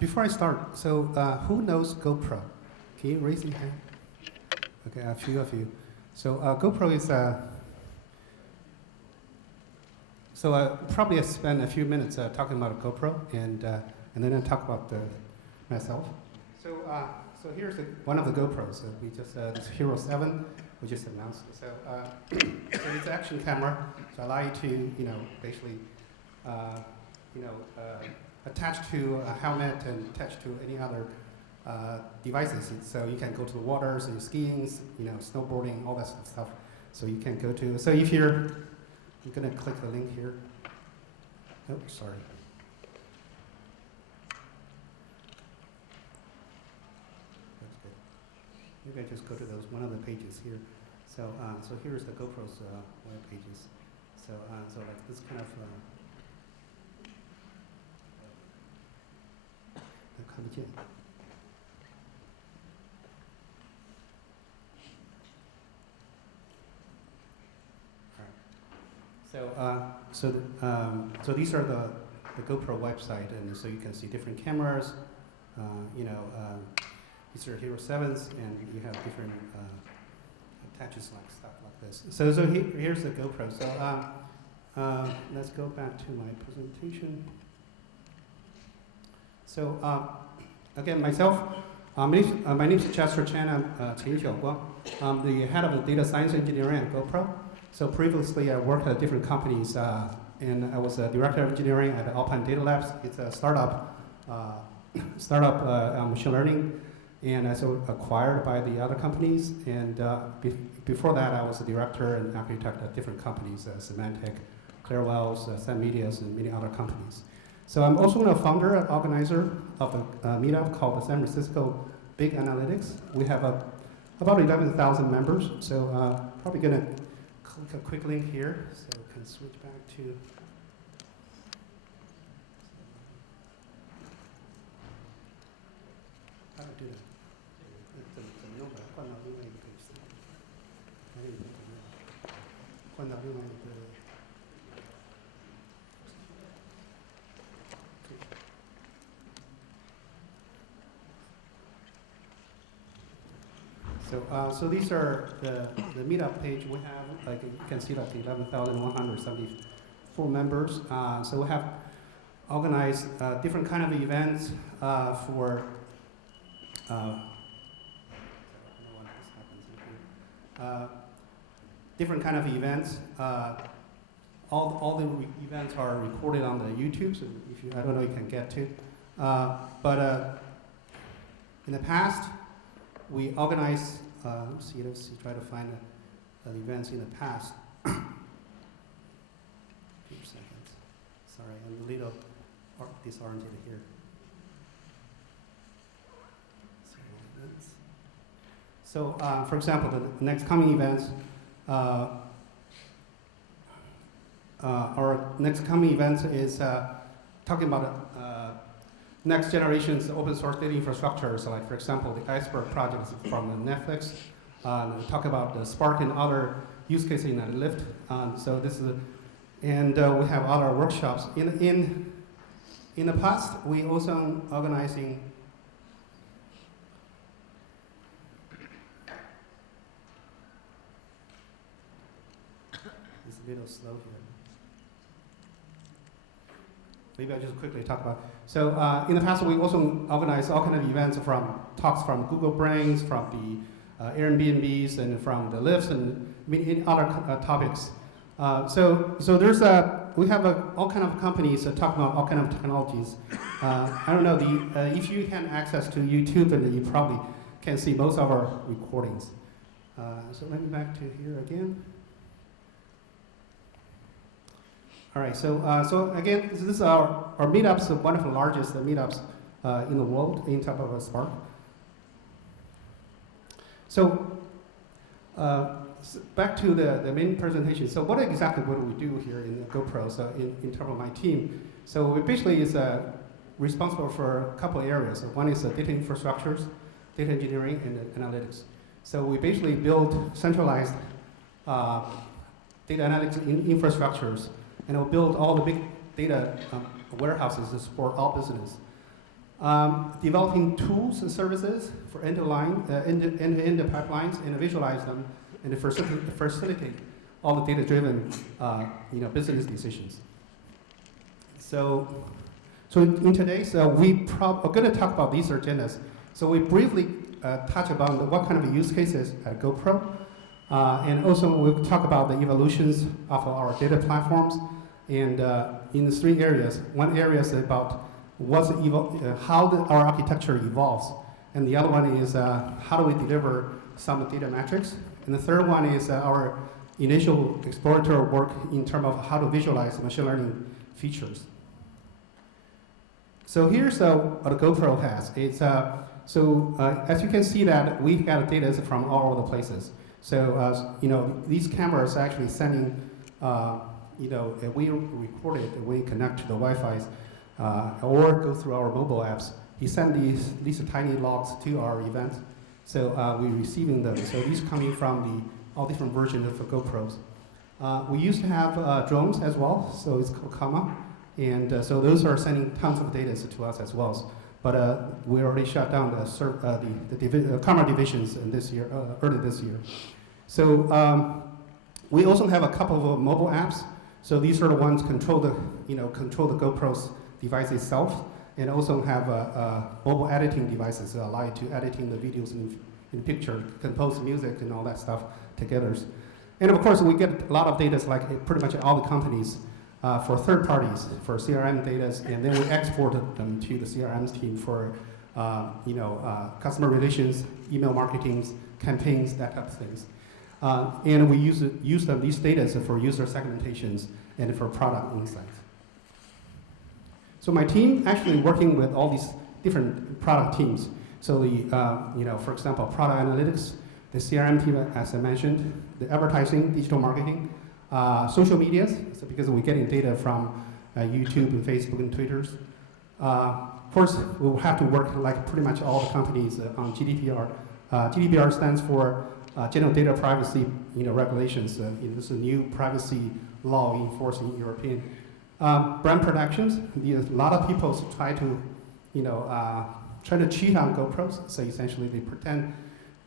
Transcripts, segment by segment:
Before I start, so who knows GoPro? Can you raise your hand? Okay, a few of you. So GoPro is probably I spend a few minutes talking about GoPro, and then I talk about myself. So here's one of the GoPros. We just this Hero 7 we just announced. So it's an action camera. So allow you to basically attach to a helmet and attach to any other devices. So you can go to the water, so skiing, snowboarding, all that stuff. So you can go to. So if you're gonna click the link here. Oh, sorry. That's good. Maybe I just go to one of the pages here. So here's the GoPro's web pages. So like this kind of. So these are the GoPro website, and so you can see different cameras. These are Hero 7s, and you have different attaches like stuff like this. So here's the GoPro. So let's go back to my presentation. So again, myself, my name is Chester Chen. I'm Chen Xiaoguang. I'm the head of the data science engineering at GoPro. So previously, I worked at different companies, and I was a director of engineering at Alpine Data Labs. It's a startup machine learning, and I was acquired by the other companies. And before that, I was a director and architect at different companies, Symantec, Clearwells, Sun Medias, and many other companies. So I'm also a founder and organizer of a meetup called the San Francisco Big Analytics. We have about 11,000 members. So probably gonna click a quick link here, so we can switch back to. How to do that? So these are the meetup page we have. Like you can see, like 11,174 members. So we have organized different kind of events for. Different kind of events. All the events are recorded on the YouTube. So if you, I don't know, you can get to. But in the past, we organized. Let's see. Try to find the events in the past. Few seconds. Sorry, I'm a little disoriented here. So, for example, the next coming events. Our next coming event is talking about next generation's open source data infrastructure. So like, for example, the Iceberg project from Netflix. Talk about the Spark and other use cases in Lyft. So this is, and we have other workshops. In the past, we also organizing. It's a little slow here. Maybe I'll just quickly talk about. So in the past, we also organized all kinds of events, from talks from Google Brains, from the Airbnbs, and from the Lyfts, and many other topics. So there's we have all kind of companies that talk about all kind of technologies. I don't know, if you can access to YouTube, then you probably can see most of our recordings. So let me back to here again. All right, so again, this is our meetups, one of the largest meetups in the world in terms of Spark. So back to the main presentation. So what exactly do we do here in GoPro? So in terms of my team, so we basically is responsible for a couple areas. So one is data infrastructures, data engineering, and analytics. So we basically build centralized data analytics infrastructures, and we'll build all the big data warehouses to support all business. Developing tools and services for end-to-end pipelines and visualize them and facilitate all the data-driven business decisions. So in today's, we're going to talk about these agendas. So we briefly touch about what kind of use cases at GoPro, and also we'll talk about the evolutions of our data platforms, and in 3 areas. One area is about how our architecture evolves, and the other one is how do we deliver some data metrics, and the third one is our initial exploratory work in terms of how to visualize machine learning features. So here's what a GoPro has. It's as you can see that we got data from all over the places. So these cameras actually sending, if we record it, we connect to the Wi-Fi, or go through our mobile apps. He sent these tiny logs to our event. So we're receiving them. So these coming from all different versions of the GoPros. We used to have drones as well, so it's called Kama. And so those are sending tons of data to us as well. But we already shut down the camera divisions in this year, early this year. So we also have a couple of mobile apps. So these are the ones control the GoPro's device itself, and also have mobile editing devices that allow you to editing the videos in picture, compose music and all that stuff together. And of course, we get a lot of data, like pretty much all the companies. For third parties, for CRM data, and then we export them to the CRM team for customer relations, email marketing, campaigns, that type of things. And we use these data for user segmentations and for product insights. So my team actually working with all these different product teams. So for example, product analytics, the CRM team, as I mentioned, the advertising, digital marketing, social media, so because we're getting data from YouTube and Facebook and Twitter. Of course, we will have to work like pretty much all the companies on GDPR. GDPR stands for General Data Privacy regulations. This is a new privacy law enforced in European. Brand protections. A lot of people try to cheat on GoPros. So essentially, they pretend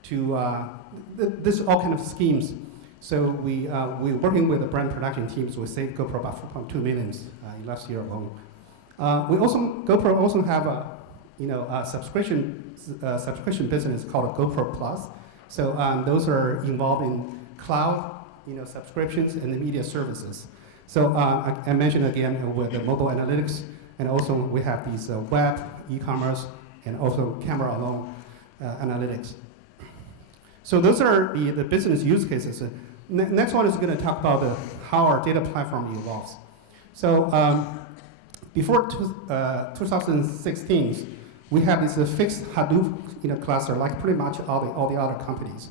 to. This all kind of schemes. So we're working with the brand production teams. We saved GoPro about 4.2 million last year alone. GoPro also have a subscription business called a GoPro Plus. So those are involved in cloud subscriptions and the media services. So I mentioned again with the mobile analytics, and also we have these web, e-commerce, and also camera alone analytics. So those are the business use cases. Next one is going to talk about how our data platform evolves. So before 2016, we had this fixed Hadoop cluster, like pretty much all the other companies.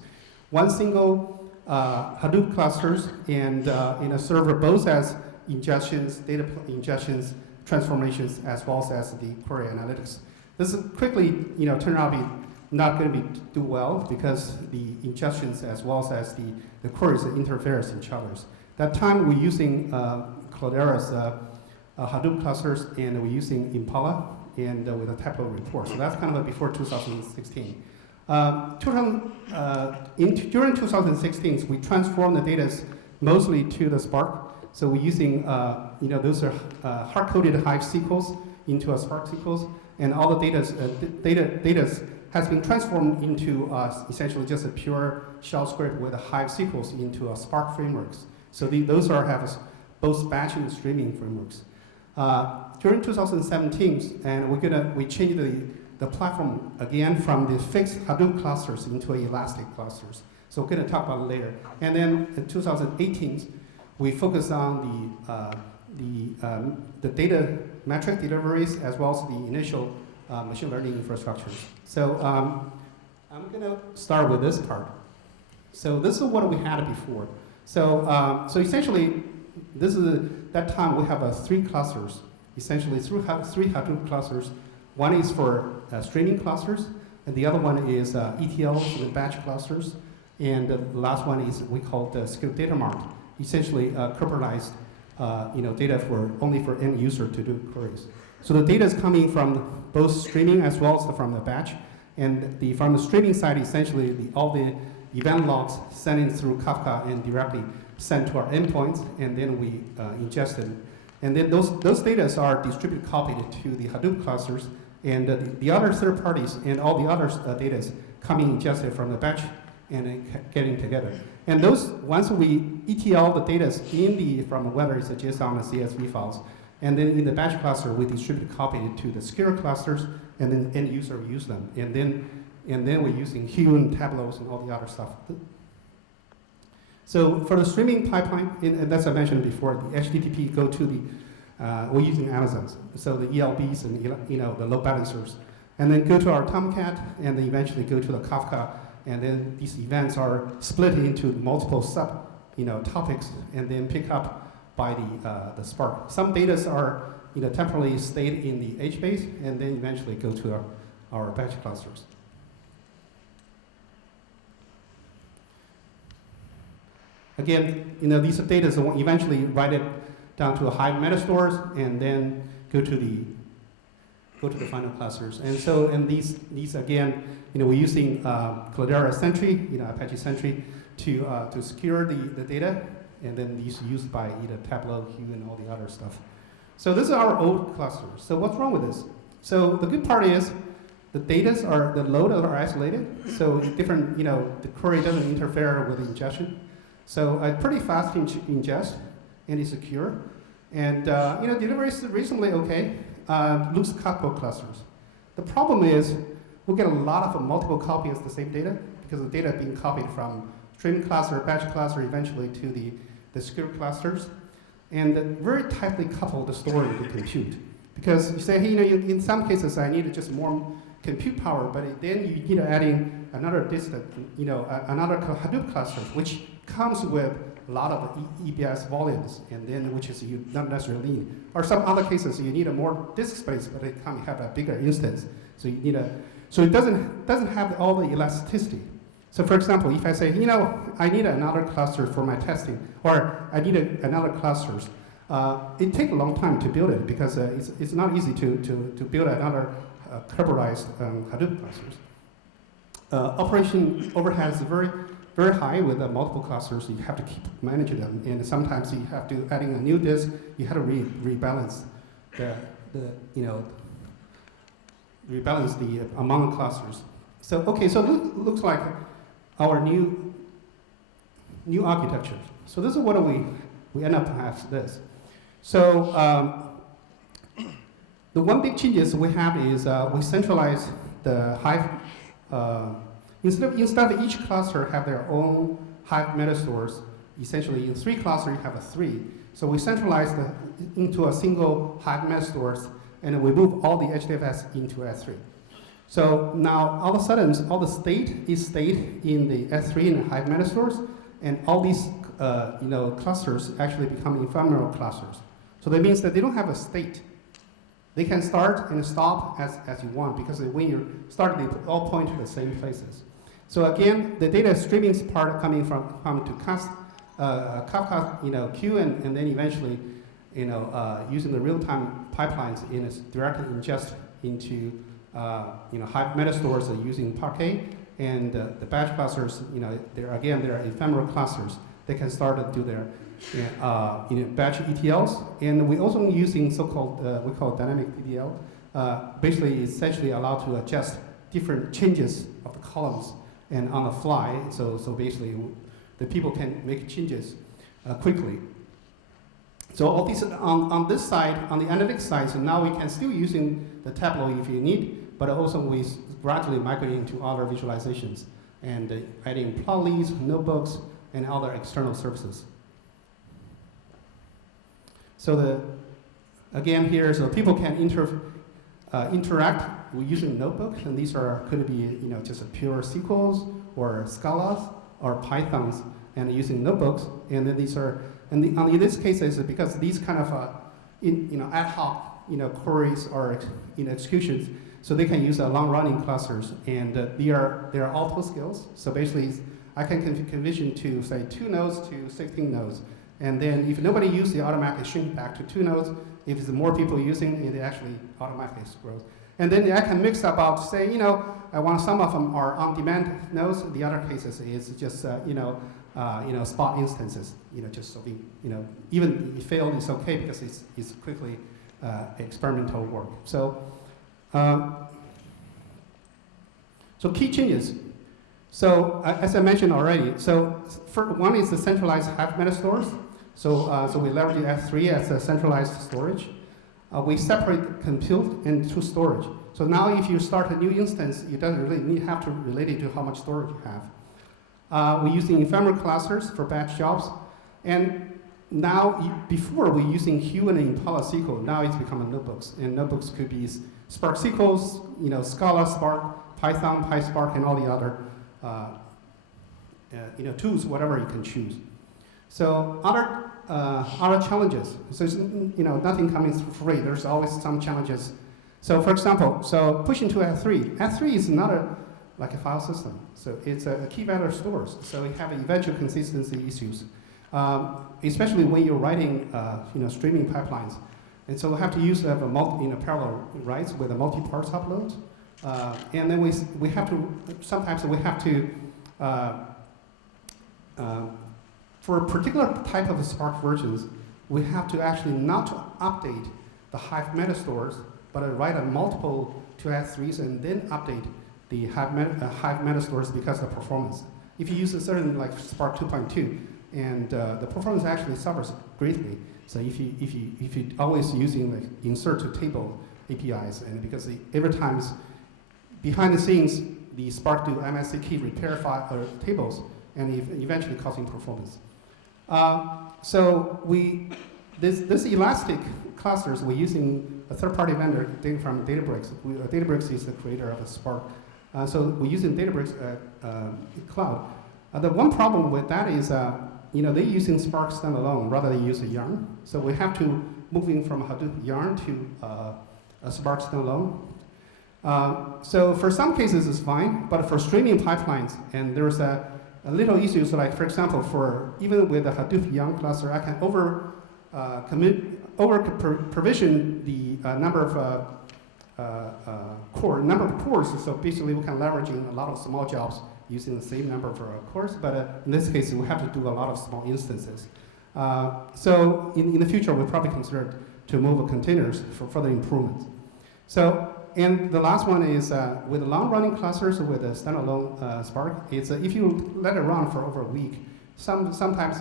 One single Hadoop clusters and in a server, both as ingestions, data ingestions, transformations, as well as the query analytics. This quickly turned out to be not going to do well because the ingestions as well as the queries interferes in each other. That time we're using Cloudera's Hadoop clusters, and we're using Impala and with a type of report. So that's kind of before 2016. During 2016, we transformed the data mostly to the Spark. So we're using those are hard-coded Hive SQLs into a Spark SQLs, and all the data has been transformed into essentially just a pure shell script with a Hive SQLs into a Spark frameworks. So those have both batch and streaming frameworks. During 2017, and we changed the platform again from the fixed Hadoop clusters into elastic clusters. So we're going to talk about it later. And then in 2018, we focused on the data metric deliveries as well as the initial machine learning infrastructures. So I'm going to start with this part. So this is what we had before. So essentially, this is that time we have 3 clusters. Essentially, 3 Hadoop clusters. One is for streaming clusters, and the other one is ETLs and batch clusters. And the last one is we call the secure data mart, essentially Kubernetes data only for end user to do queries. So the data is coming from both streaming as well as from the batch. And from the streaming side, essentially, all the event logs sent in through Kafka and directly sent to our endpoints, and then we ingest them. And then those data are distributed, copied to the Hadoop clusters, and the other third parties and all the other data is coming ingested from the batch and getting together. And those, once we ETL the data from whether it's a JSON or CSV files, and then in the batch cluster, we distribute copy it to the secure clusters, and then end user will use them. And then we're using Hue and Tableaus and all the other stuff. So for the streaming pipeline, and as I mentioned before, the HTTP go to the, we're using Amazon's. So the ELBs and the load balancers. And then go to our Tomcat, and then eventually go to the Kafka, and then these events are split into multiple sub topics, and then pick up by the Spark. Some data are temporarily stayed in the HBase, and then eventually go to our batch clusters. Again, these data will eventually write it down to a Hive metastores, and then go to the final clusters. And so, these again, we're using Cloudera Sentry, Apache Sentry, to secure the data, and then these used by either Tableau, Hue, and all the other stuff. So this is our old clusters. So what's wrong with this? So the good part is the the load are isolated. So different, the query doesn't interfere with the ingestion. So pretty fast ingest, and it's secure. And delivery is reasonably okay. Loose couple clusters. The problem is we'll get a lot of multiple copies of the same data, because the data being copied from stream cluster, batch cluster, eventually to the secure clusters, and very tightly couple the storage with the compute. Because you say, hey, in some cases I need just more compute power, but then you need to add in another another Hadoop cluster, which comes with a lot of EBS volumes, and then which is you not necessarily need. Or some other cases you need a more disk space, but it can't have a bigger instance. So you need so it doesn't have all the elasticity. So for example, if I say, I need another cluster for my testing, or I need another clusters, it takes a long time to build it, because it's not easy to build another Kerberized Hadoop clusters. Operation overhead is very, very high with multiple clusters. You have to keep managing them, and sometimes you have to adding a new disk. You have to rebalance rebalance the among clusters. So okay, so this looks like our new architecture. So this is what we end up have this. So the one big changes we have is we centralize the Hive. Instead of each cluster have their own Hive metastores, essentially in 3 clusters you have a 3. So we centralize into a single Hive metastores, and we move all the HDFS into S3. So now all of a sudden, all the state is stayed in the S3 and the Hive metastores, and all these clusters actually become ephemeral clusters. So that means that they don't have a state. They can start and stop as you want, because when you start, they all point to the same places. So again, the data streaming part coming from to Kafka, queue, and then eventually, using the real-time pipelines directly ingest into Hive metastores using Parquet, and the batch clusters, they're ephemeral clusters. They can start to do their batch ETLs, and we're also using so-called we call it dynamic ETL. Basically, essentially allowed to adjust different changes of the columns and on the fly. So basically, the people can make changes quickly. So all these on this side, on the analytics side, so now we can still using the Tableau if you need, but also we gradually migrating to other visualizations and adding plotlies, notebooks, and other external services. So again here, so people can interact with using notebooks, and these could be just a pure SQLs or Scalas or Pythons, and using notebooks, and then these are. And in this case, is because these kind of ad hoc queries or executions, so they can use long-running clusters, and they are auto scales. So basically, I can condition to say 2 nodes to 16 nodes, And then if nobody uses it, automatically shrink back to 2 nodes. If there's more people using it, it actually automatically grows. And then I can mix about, say, I want some of them are on-demand nodes. The other cases is just, spot instances. Just so we, even if it failed, it's okay because it's quickly experimental work. So key changes. So as I mentioned already, so one is the centralized Hive meta stores. So we leverage S3 as a centralized storage. We separate compute into storage. So now if you start a new instance, you don't really have to relate it to how much storage you have. We're using ephemeral clusters for batch jobs. And now, before we're using Hue and Impala SQL, now it's become notebooks. And notebooks could be Spark SQLs, Scala, Spark, Python, PySpark, and all the other tools, whatever you can choose. So other challenges. So nothing coming for free. There's always some challenges. So for example, pushing to S3. S3 is not like a file system. So it's a key value stores. So we have eventual consistency issues, especially when you're writing streaming pipelines. And so we have to use parallel writes with a multi-parts upload. And then we have to, sometimes we have to, for a particular type of Spark versions, we have to actually not update the Hive meta stores, but write a multiple to S3s and then update the Hive meta stores because of performance. If you use a certain like Spark 2.2, and the performance actually suffers greatly. So if you always using like insert to table APIs, and because every time behind the scenes the Spark do MSC key repair tables, and eventually causing performance. So this elastic clusters, we're using a third-party vendor from Databricks. Databricks is the creator of Spark. So we're using Databricks cloud. The one problem with that is, they're using Spark standalone rather than use a Yarn. So we have to moving from Hadoop Yarn to a Spark standalone. So for some cases it's fine, but for streaming pipelines, and there's a little issues like, for example, even with the Hadoop Yarn cluster, I can provision the number of cores. So basically, we can leveraging a lot of small jobs using the same number of cores. But in this case, we have to do a lot of small instances. So in the future, we'll probably consider to move containers for further improvements. So. And the last one is with long-running clusters with a standalone Spark. It's if you let it run for over a week, sometimes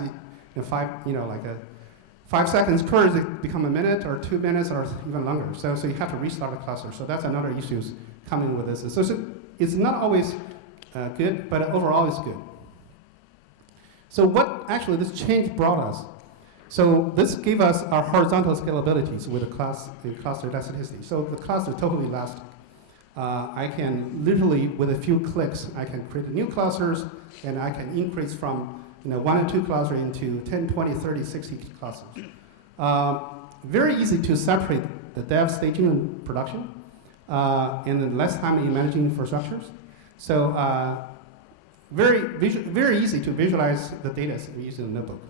in 5 seconds queries become a minute or 2 minutes or even longer. So you have to restart the cluster. So that's another issue coming with this. So it's not always good, but overall it's good. So what actually this change brought us? So this gave us our horizontal scalabilities with the cluster elasticity. So the cluster is totally elastic. I can literally, with a few clicks, I can create new clusters, and I can increase from 1 and 2 clusters into 10, 20, 30, 60 clusters. Very easy to separate the dev, staging, and production, and then less time in managing infrastructures. So very easy to visualize the data we use in the notebook.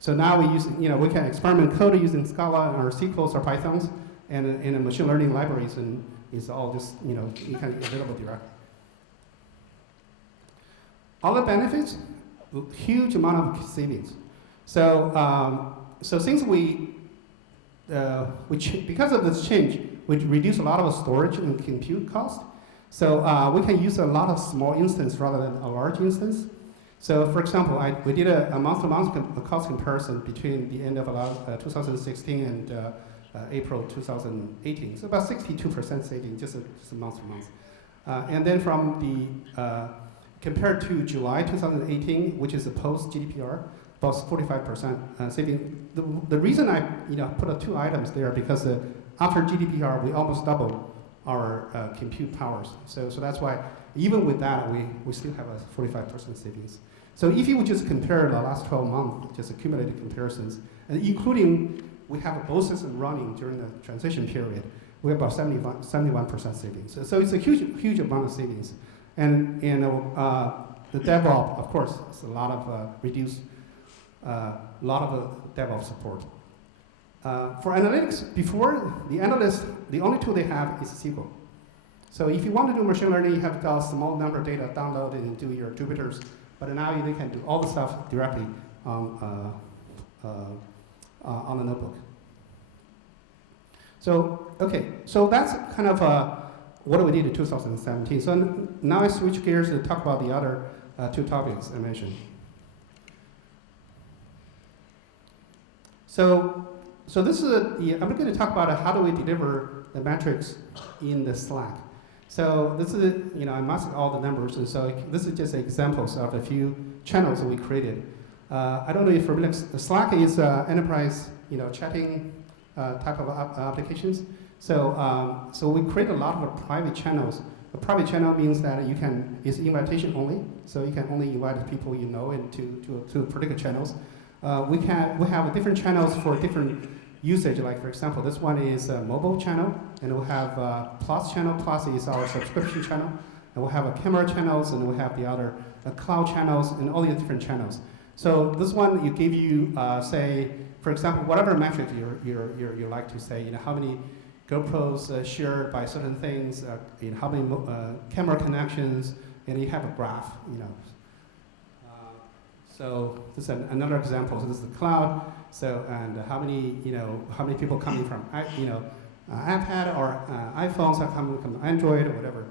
So now we can experiment code using Scala or SQLs or Pythons, and in machine learning libraries, and it's all just you can available directly. All the benefits, huge amount of savings. So since because of this change, we reduce a lot of storage and compute cost. So we can use a lot of small instances rather than a large instance. So for example, we did a month-to-month cost comparison between the end of 2016 and April 2018. So about 62% saving, just a month-to-month. And then from compared to July 2018, which is a post-GDPR, about 45% saving. The reason I put 2 items there because after GDPR, we almost doubled our compute powers. So that's why even with that, we still have a 45% savings. So if you would just compare the last 12 months, just accumulated comparisons, and including we have both systems running during the transition period, we have about 71% savings. So it's a huge amount of savings. And the DevOps, of course, it's a lot of reduced a lot of DevOps support. For analytics, before the analysts, the only tool they have is SQL. So if you want to do machine learning, you have got a small number of data downloaded into your Jupyters, but now they can do all the stuff directly on the notebook. So, okay, so that's kind of what we did in 2017. So now I switch gears to talk about the other two topics I mentioned. So this is, I'm going to talk about how do we deliver the metrics in the Slack. So this is, I masked all the numbers, and so this is just examples of a few channels that we created. I don't know if you're familiar, Slack is enterprise, chatting type of applications. So we create a lot of private channels. A private channel means that it's invitation only, so you can only invite people you know into particular channels. We have different channels for different usage, like for example, this one is a mobile channel, and we have Plus channel. Plus is our subscription channel, and we have a camera channels, and we have the other cloud channels, and all these different channels. So this one you give you say, for example, whatever metric you like to say, how many GoPros shared by certain things, how many camera connections, and you have a graph, So this is another example. So this is the cloud. So and how many how many people coming from iPad or iPhones are coming from Android or whatever.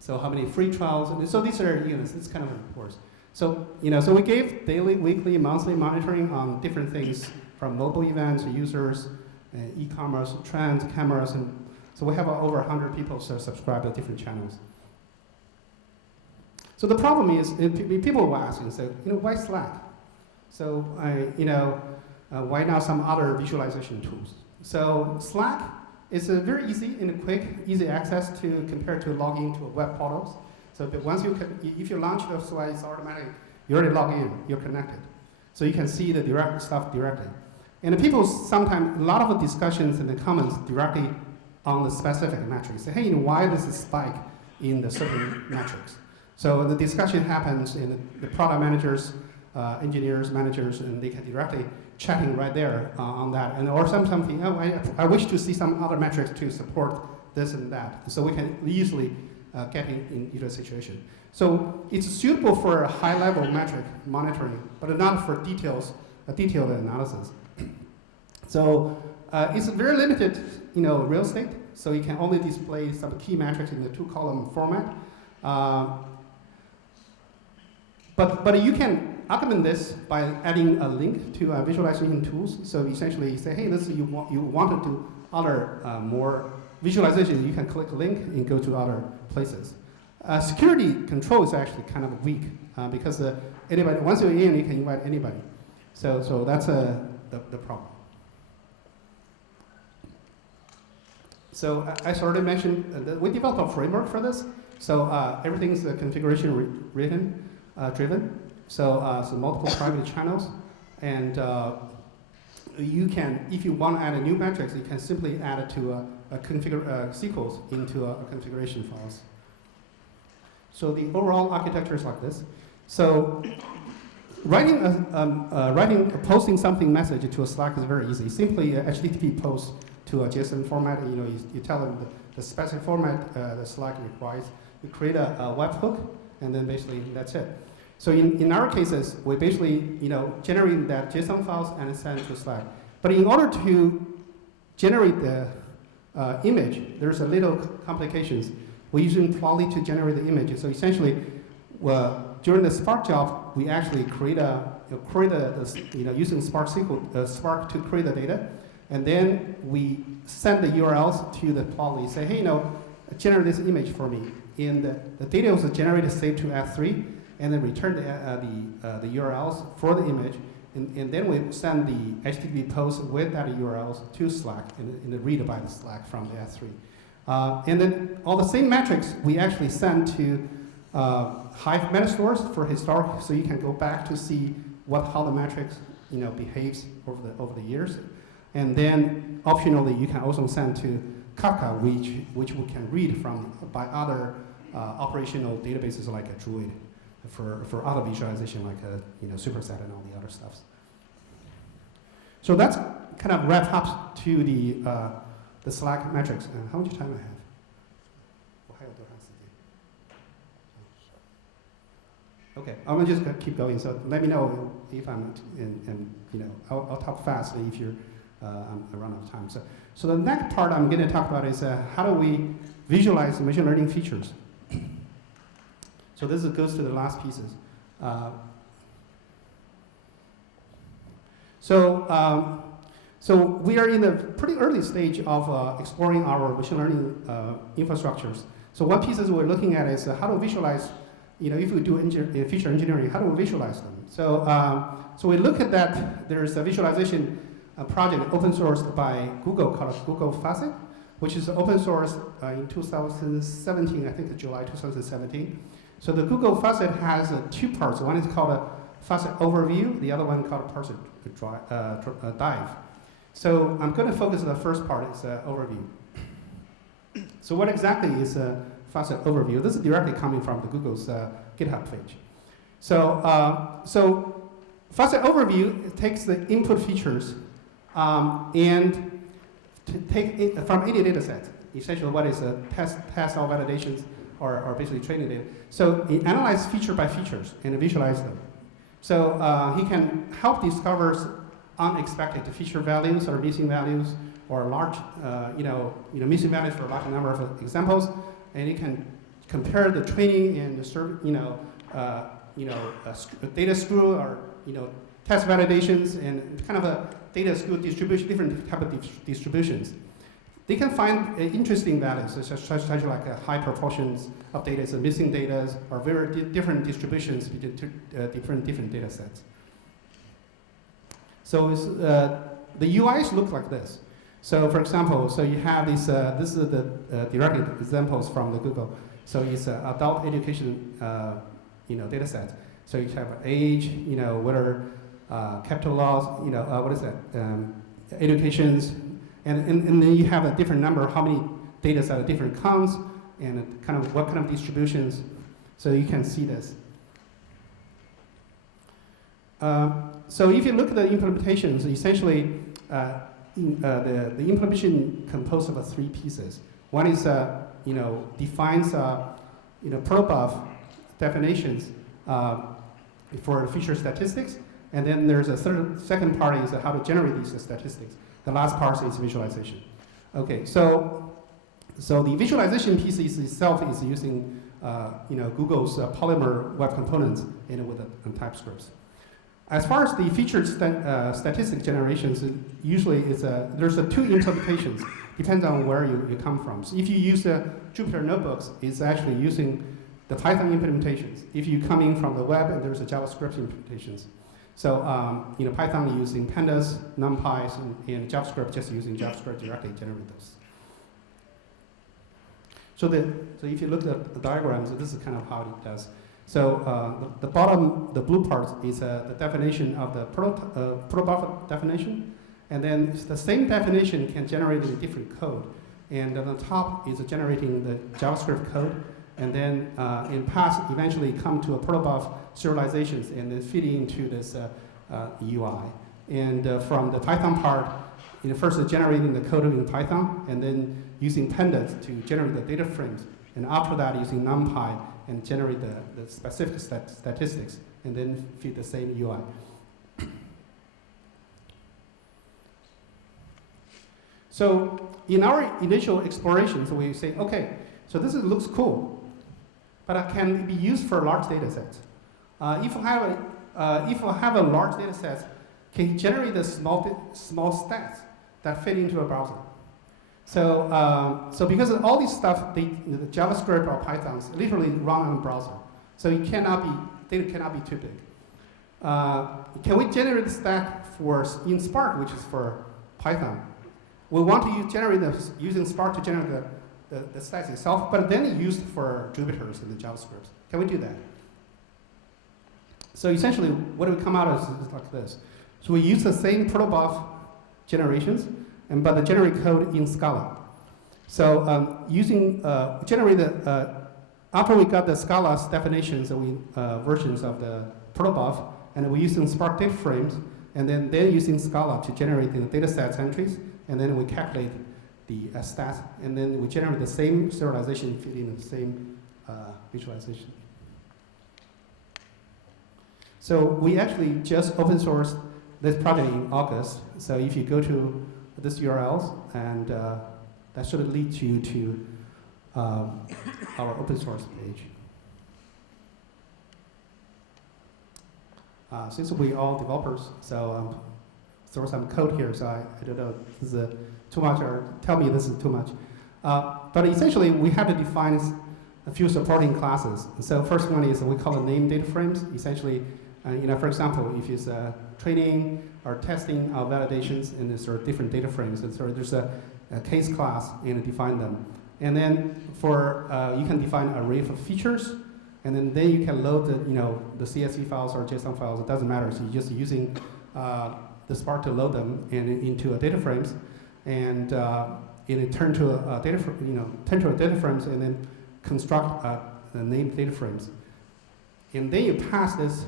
So how many free trials? And so these are units. It's kind of reports. So so we gave daily, weekly, monthly monitoring on different things from mobile events, users, e-commerce, trends, cameras, and so we have over 100 people subscribe to different channels. So the problem is, people were asking, so why Slack? So why not some other visualization tools? So Slack is very easy and quick, easy access to compared to logging to web portals. So once if you launch the Slack, it's automatic. You already log in, you're connected, so you can see the direct stuff directly. And the people sometimes a lot of the discussions and the comments directly on the specific metrics. Say, hey, why does it spike in the certain metrics? So the discussion happens in the product managers, engineers, managers, and they can directly chatting right there on that. And or something, I wish to see some other metrics to support this and that. So we can easily get into a situation. So it's suitable for a high-level metric monitoring, but not for detailed analysis. So it's a very limited, real estate. So you can only display some key metrics in the two-column format. But you can augment this by adding a link to visualization tools. So essentially, you say, hey, this you want to do other more visualization. You can click a link and go to other places. Security control is actually kind of weak because anybody once you're in, you can invite anybody. So that's the problem. So I already mentioned that we developed a framework for this. So everything's configuration driven. So multiple private channels, and you can, if you want to add a new metrics, you can simply add it to SQLs into a configuration files. So the overall architecture is like this. So posting something message to a Slack is very easy. Simply HTTP post to a JSON format. You tell them the specific format the Slack requires. You create a webhook, and then basically that's it. So in our cases, we basically generate that JSON files and send to Slack. But in order to generate the image, there's a little complications. We're using Plotly to generate the image. So essentially, during the Spark job, we actually using Spark SQL, Spark to create the data, and then we send the URLs to the Plotly. Say, hey, generate this image for me. And the data was generated, saved to S3, and then return the URLs for the image, and then we send the HTTP post with that URLs to Slack and read by the Slack from the S3. And then all the same metrics we actually send to Hive metastores for historic, so you can go back to see how the metrics behaves over the years. And then optionally, you can also send to Kafka, which we can read from by other operational databases like a Druid. for other visualization like superset and all the other stuff. So that's kind of wrap up to the Slack metrics. How much time I have? Okay, I'm gonna just keep going. So let me know if I'm, I'll talk fast if you're, I run out of time. So the next part I'm gonna talk about is how do we visualize machine learning features. So this goes to the last pieces. So we are in the pretty early stage of exploring our machine learning infrastructures. So one piece we're looking at is how to visualize, if we do feature engineering, how do we visualize them? So we look at that. There's a visualization project open sourced by Google called Google Facet, which is open source in 2017, I think July 2017. So the Google Facet has two parts. One is called a Facet Overview, the other one called Facet Dive. So I'm going to focus on the first part, is overview. So what exactly is a Facet Overview? This is directly coming from the Google's GitHub page. So Facet Overview takes the input features and take it from any data set. Essentially, what is a test or validations or basically training data. So it analyzes feature by features and visualize them. So he can help discover unexpected feature values or missing values or large, missing values for a large number of examples, and he can compare the training and the data screw or test validations and kind of a data screw distribution, different type of distributions. They can find interesting values, such like high proportions of data, so missing data, or very different distributions between different data sets. So the UIs look like this. So for example, so you have this is the direct examples from the Google. So it's an adult education data set. So you have age, whether capital loss, what is that, educations, and then you have a different number, how many data sets, different counts, and kind of what kind of distributions. So you can see this. So if you look at the implementations, essentially the implementation composed of three pieces. One is defines protobuf definitions for feature statistics, and then there's a second part is how to generate these statistics. The last part is visualization. Okay, so the visualization piece itself is using Google's Polymer web components with TypeScript. As far as the featured statistic generations, usually there's two interpretations. Depends on where you come from. So if you use Jupyter Notebooks, it's actually using the Python implementations. If you come in from the web, and there's a JavaScript implementations. So Python using pandas, NumPy, and JavaScript just using JavaScript directly generate those. So if you look at the diagrams, this is kind of how it does. So the bottom, the blue part is the definition of the protobuf definition, and then the same definition can generate in different code. And on the top is generating the JavaScript code, and then in pass eventually come to a protobuf serializations and then feed into this UI. And from the Python part, first generating the code in Python, and then using pandas to generate the data frames, and after that using NumPy and generate the specific statistics, and then feed the same UI. So in our initial explorations, we say, okay, so this looks cool, but can it be used for large data sets? If you have a large data set, can you generate the small stats that fit into a browser? So because of all this stuff, the JavaScript or Pythons literally run on a browser. So data cannot be too big. Can we generate the stack in Spark, which is for Python? We want to generate this using Spark to generate the stacks itself, but then used for Jupyter's and the JavaScript. Can we do that? So essentially, what we come out is like this. So we use the same protobuf generations, but the generate code in Scala. So generate after we got the Scala's definitions, versions of the protobuf, and we're using Spark data frames, and then they're using Scala to generate the data sets entries, and then we calculate the stats, and then we generate the same serialization fitting the same visualization. So we actually just open sourced this project in August. So if you go to this URLs, and that should lead you to our open source page. Since we all developers, so throw some code here. So I don't know if this is too much, or tell me this is too much. But essentially, we have to define a few supporting classes. So first one is we call it name data frames. Essentially, for example, if it's training or testing or validations, and there are different data frames, and so there's a case class and define them. And then for you can define an array of features, and then you can load the CSV files or JSON files. It doesn't matter. So you're just using the Spark to load them into a data frames, and it turn to a data frames, and then construct the named data frames. And then you pass this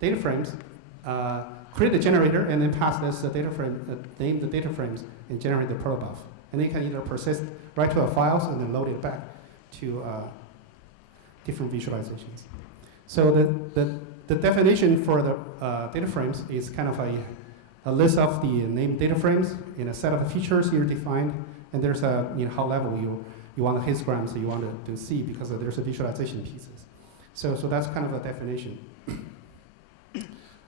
data frames, create a generator, and then pass this data frame, name the data frames, and generate the protobuf. And then you can either persist right to our files and then load it back to different visualizations. So the definition for the data frames is kind of a list of the named data frames in a set of features you defined, and there's a how level you want the histograms you want to see, because there's a visualization pieces. So that's kind of a definition.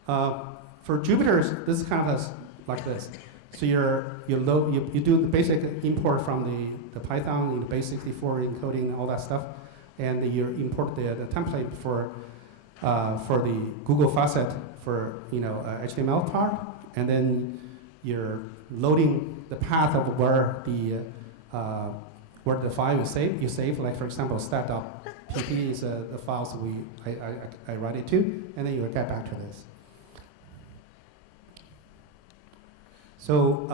For Jupyter's, this is kind of like this. So you do the basic import from the Python, the base64 encoding, all that stuff, and you import the template for the Google Facet for HTML part, and then you're loading the path of where the file you save. Like for example, stat.pp is the files I write it to, and then you get back to this. So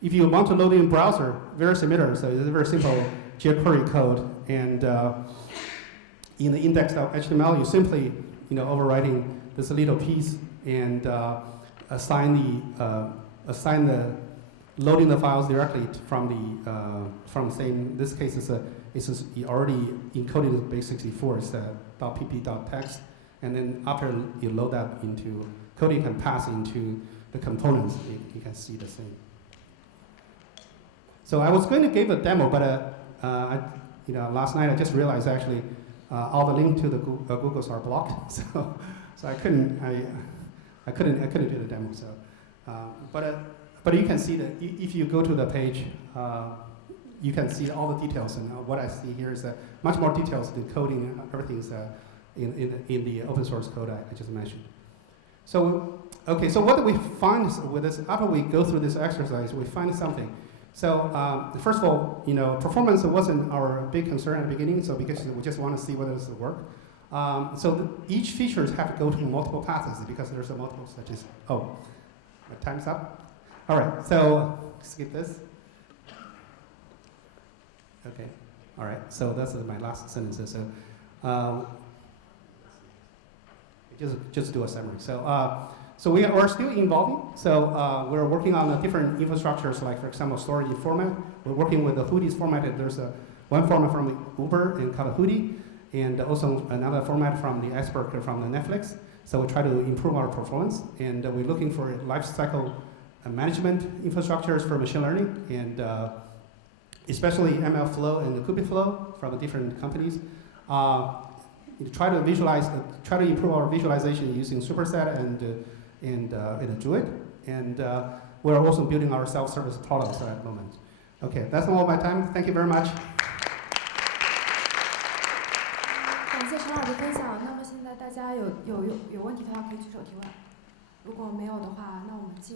if you want to load in browser, very similar. So it's a very simple jQuery code, and in the index.html, you simply overwriting this little piece and assign the loading the files directly from same. In this case, it's already encoded base64. It's .pp.text, and then after you load that into code, you can pass into the components. You can see the same. So I was going to give a demo, but last night I just realized actually all the links to the Googles are blocked, so I couldn't do the demo. So, but you can see that if you go to the page, you can see all the details, and what I see here is much more details. The coding, everything's in the open source code I just mentioned. So okay, so what do we find with this? After we go through this exercise, we find something. So first of all, performance wasn't our big concern at the beginning, so because we just want to see whether this will work. So each features have to go to multiple paths because there's a multiple such as, oh, my time's up. All right, so skip this. Okay, all right, so that's my last sentence. So just do a summary. So we are still evolving. So we're working on different infrastructures, like for example, storage format. We're working with the Hoodie's format. There's one format from Uber and called Hoodie, and also another format from the Iceberg from the Netflix. So we try to improve our performance, and we're looking for lifecycle management infrastructures for machine learning, and especially MLflow and Kubeflow from different companies. Try to improve our visualization using Superset and Druid, and we're also building our self-service products at the moment. Okay, that's all my time. Thank you very much. 感谢陈老师分享。那么现在大家有问题的话可以举手提问，如果没有的话，那我们进入。